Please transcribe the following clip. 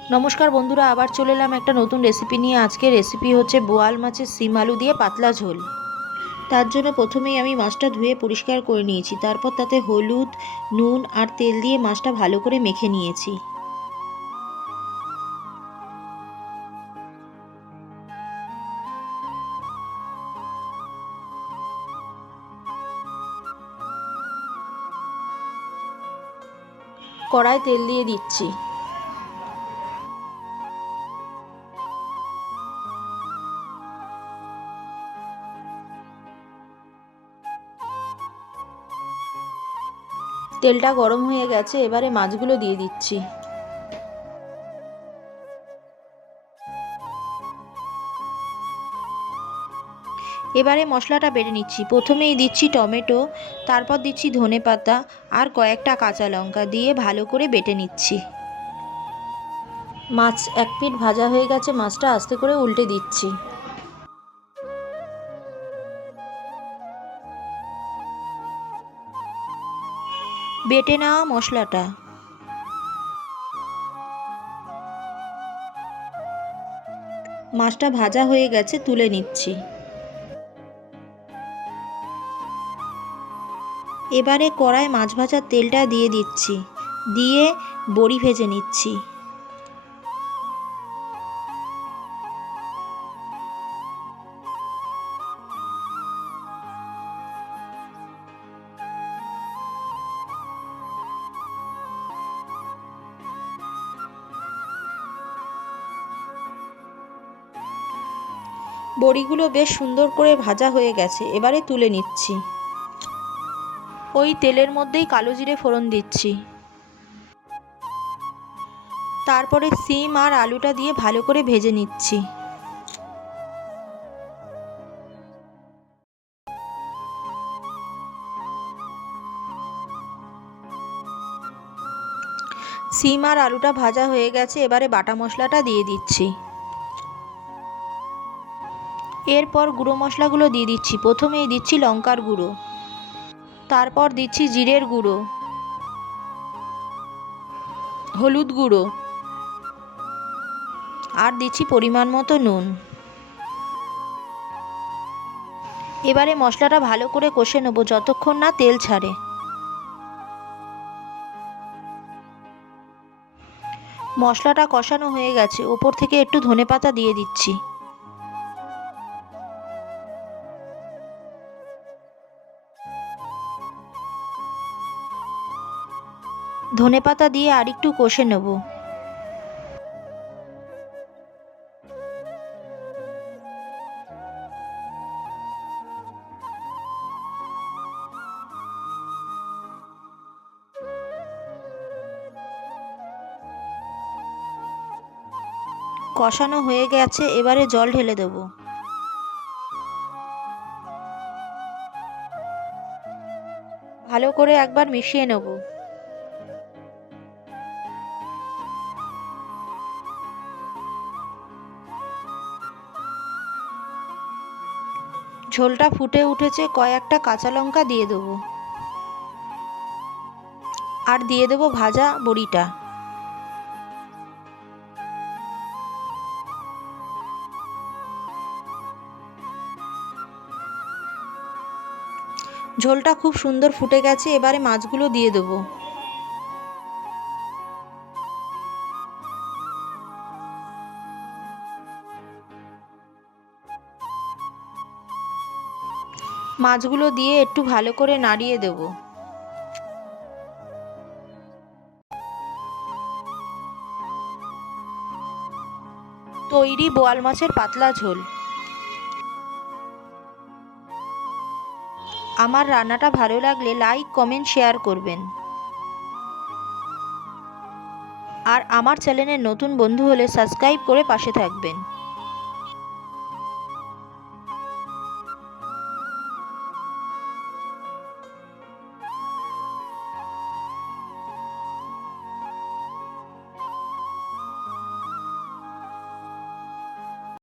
নমস্কার বন্ধুরা, আবার চলে এলাম একটা নতুন রেসিপি নিয়ে। আজকে রেসিপি হচ্ছে বোয়াল মাছের সিম আলু দিয়ে পাতলা ঝোল। তার জন্য প্রথমেই আমি মাছটা ধুয়ে পরিষ্কার করে নিয়েছি। তারপর তাতে হলুদ, নুন আর তেল দিয়ে মাছটা ভালো করে মেখে নিয়েছি। কড়ায় তেল দিয়ে দিচ্ছি। তেলটা গরম হয়ে গেছে, এবারে মাছগুলো দিয়ে দিচ্ছি। এবারে মশলাটা বেড়ে নিচ্ছি। প্রথমেই দিচ্ছি টমেটো, তারপর দিচ্ছি ধনে পাতা আর কয়েকটা কাঁচা লঙ্কা দিয়ে ভালো করে বেটে নিচ্ছি। মাছ এক পিঠ ভাজা হয়ে গেছে, মাছটা আস্তে করে উল্টে দিচ্ছি। বেটে নেওয়া মশলাটা। মাছটা ভাজা হয়ে গেছে, তুলে নিচ্ছি। এবারে কড়ায় মাছ ভাজার তেলটা দিয়ে দিচ্ছি, দিয়ে বড়ি ভেজে নিচ্ছি। বড়িগুলো বেশ সুন্দর করে ভাজা হয়ে গেছে, এবারে তুলে নিচ্ছি। ওই তেলের মধ্যেই কালো জিরে ফোড়ন দিচ্ছি। তারপরে সিম আর আলুটা দিয়ে ভালো করে ভেজে নিচ্ছি। সিম আর আলুটা ভাজা হয়ে গেছে, এবারে বাটা মশলাটা দিয়ে দিচ্ছি। এরপর গুঁড়ো মশলাগুলো দিয়ে দিচ্ছি। প্রথমেই দিচ্ছি লঙ্কার গুঁড়ো। তারপর দিচ্ছি জিরের গুঁড়ো। হলুদ গুঁড়ো। আর দিচ্ছি পরিমাণ মতো নুন। এবারে মশলাটা ভালো করে কষে নেব, যতক্ষণ না তেল ছাড়ে। মশলাটা কষানো হয়ে গেছে। ওপর থেকে একটু ধনে পাতা দিয়ে দিচ্ছি। ধনে পাতা দিয়ে আরেকটু কষে নেব। কষানো হয়ে গেছে, এবারে জল ঢেলে দেবো। ভালো করে একবার মিশিয়ে নেব। ঝোলটা ফুটে উঠেছে, কয়েকটা কাঁচা লঙ্কা দিয়ে দেবো। আর দিয়ে দেবো ভাজা বড়িটা। ঝোলটা খুব সুন্দর ফুটে গেছে, এবারে মাছগুলো দিয়ে দেবো। মাছগুলো দিয়ে একটু ভালো করে নাড়িয়ে দেব। তৈরি বোয়াল মাছের পাতলা ঝোল। আমার রান্নাটা ভালো লাগলে লাইক কমেন্ট শেয়ার করবেন। আর আমার চ্যানেলের নতুন বন্ধু হলে সাবস্ক্রাইব করে পাশে থাকবেন।